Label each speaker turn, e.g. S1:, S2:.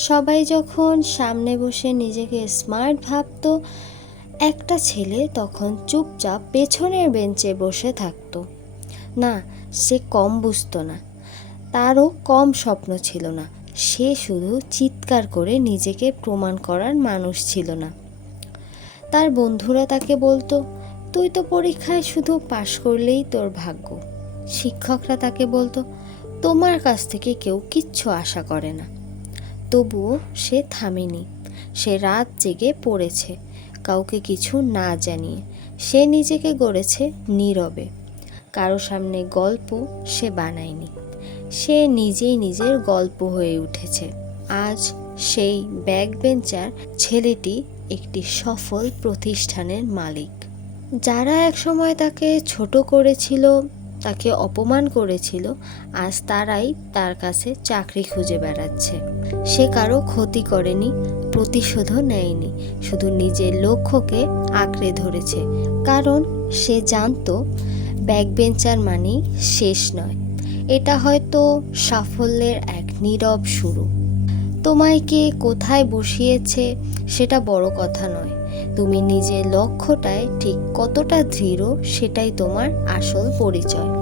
S1: সবাই যখন সামনে বসে নিজেকে স্মার্ট ভাবত, একটা ছেলে তখন চুপচাপ পেছনের বেঞ্চে বসে থাকতো। না, সে কম বুঝতো না। তারও কম স্বপ্ন ছিল না। সে শুধু চিৎকার করে নিজেকে প্রমাণ করার মানুষ ছিল না। তার বন্ধুরা তাকে বলতো, তুই তো পরীক্ষায় শুধু পাশ করলেই তোর ভাগ্য। শিক্ষকরা তাকে বলতো, তোমার কাছ থেকে কেউ কিচ্ছু আশা করে না। তবুও সে থামেনি। সে রাত জেগে পড়েছে, কাউকে কিছু না জানিয়ে। সে নিজেকে গড়েছে নীরবে। কারও সামনে গল্প সে বানায়নি। সে নিজেই নিজের গল্প হয়ে উঠেছে। আজ সেই ব্যাকবেঞ্চার ছেলেটি একটি সফল প্রতিষ্ঠানের মালিক। যারা একসময় তাকে ছোট করেছিল তাকে অপমান করেছিল, আজ তারাই তার কাছে চাকরি খুঁজে বেড়াচ্ছে। সে কারও ক্ষতি করেনি, প্রতিশোধও নেয়নি, শুধু নিজের লক্ষ্যকে আঁকড়ে ধরেছে। কারণ সে জানতো, ব্যাকবেঞ্চার মানেই শেষ নয়। এটা হয়তো সাফল্যের এক নীরব শুরু। তোমায় কে কোথায় বসিয়েছে, সেটা বড় কথা নয়। তুমি নিজের লক্ষ্যটায় ঠিক কতটা দৃঢ় সেটাই তোমার আসল পরিচয়।